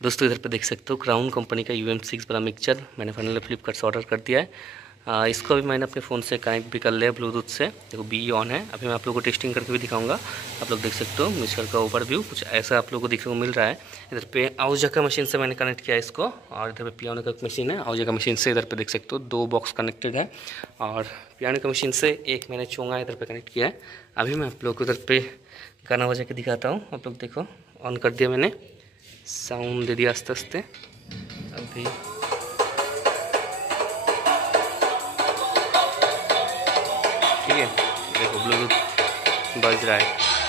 दोस्तों इधर पे देख सकते हो क्राउन कंपनी का UM6 वाला मिक्सचर मैंने फाइनली फ्लिपकार्ट से ऑर्डर कर दिया है। इसको भी मैंने अपने फ़ोन से कनेक्ट भी कर लिया ब्लूटूथ से। देखो BE ऑन है। अभी मैं आप लोगों को टेस्टिंग करके भी दिखाऊंगा। आप लोग देख सकते हो मिक्सचर का ओवरव्यू कुछ ऐसा आप लोगों को देखने को मिल रहा है। इधर पे आउजा का मशीन से मैंने कनेक्ट किया इसको, और इधर पे पियानो का मशीन है। आउजा का मशीन से इधर पे देख सकते हो 2 बॉक्स कनेक्टेड है, और पियानो का मशीन से एक मैंने चोंगा इधर पे कनेक्ट किया है। अभी मैं आप लोग को इधर पे गाना बजा के दिखाता हूँ। आप लोग देखो, ऑन कर दिया मैंने, साउंड दे दिया आस्ते आस्ते। अभी ठीक है, देखो ब्लूटूथ बज रहा है।